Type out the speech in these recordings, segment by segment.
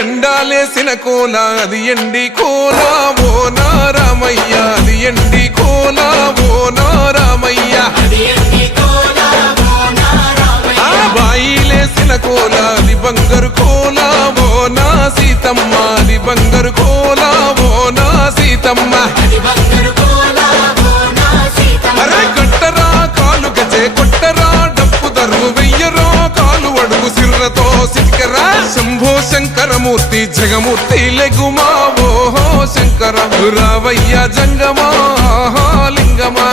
ఎండాలేసిన కోల అది ఎండి కోల ఓ నా రామయ్య అది ఎండి కోల ఓ నా రామయ్య బాయిలేసిన కోల అది బంగారు కోల ఓ నా సీతమ్మ అది బంగారు కోల ఓ నా సీతమ్మ అరే కట్టరా కాలు గజే కొట్టరా డప్పు దరువు వెయ్యరో కాలు అడుగు సిర్రతో సిటికరా శంభో శంకరమూర్తి జగమూర్తి లెగుమా ఓహో శంకర రావయ్య జంగమా లింగమా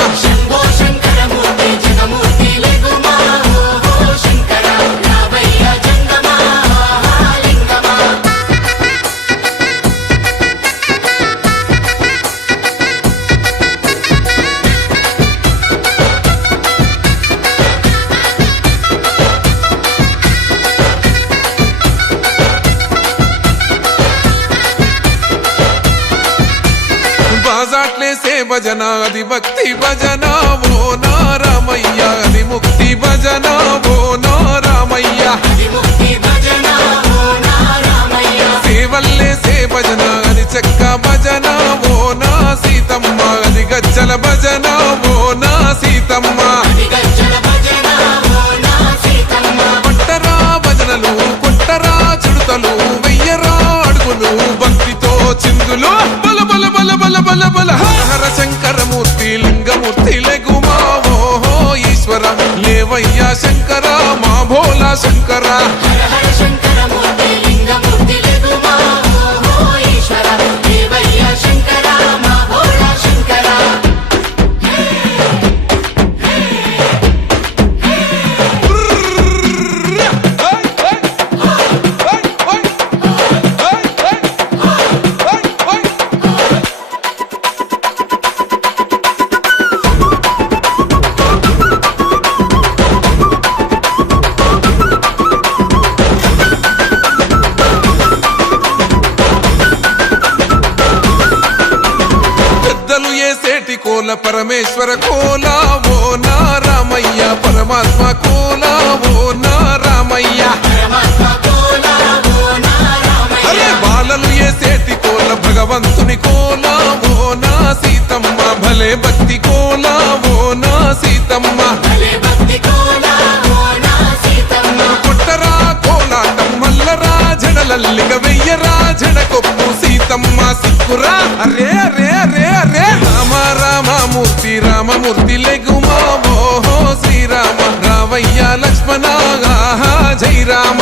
బాజాట్లేసే భజన అది భక్తి భజన ఓ నా రామయ్య అది ముక్తి భజన ఓ నా రామయ్య సేవల్లేసే భజన అది చెక్క భజన ఓ నా సీతమ్మ అది గజ్జల భజన ఓ నా సీతమ్మ పట్టరా భజనలు కొట్టరా చుడతలు వెయ్యరా అడుగులు భక్తితో చిందులు బల బల బల బల బల బల హర శంకరమూర్తి లింగమూర్తి లెగుమా ఓహో ఈశ్వర లేవయ్యా శంకర మా భోలా శంకర సేటి కోల పరమేశ్వర కోల ఓ నా రామయ్య పరమాత్మ కోల ఓ నా రామయ్య అరే బాలలు ఏ సేటి కోల భగవంతుని కోల ఓ నా సీతమ్మ భలే భక్తి కోల ఓ నా సీతమ్మ కొట్టరా కోలాటం మల్లరా జడలల్లిగ వెయ్యరా జడకొప్పు సీతమ్మ సిక్కురా అరే అరే అరే అరే రామమూర్తి రామమూర్తి లెగుమా ఓహో శ్రీరామ రావయ్య లక్ష్మణ జై రామ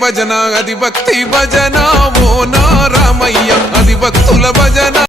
భజన అది భక్తి భజన ఓ నా రామయ్య అది భక్తుల భజన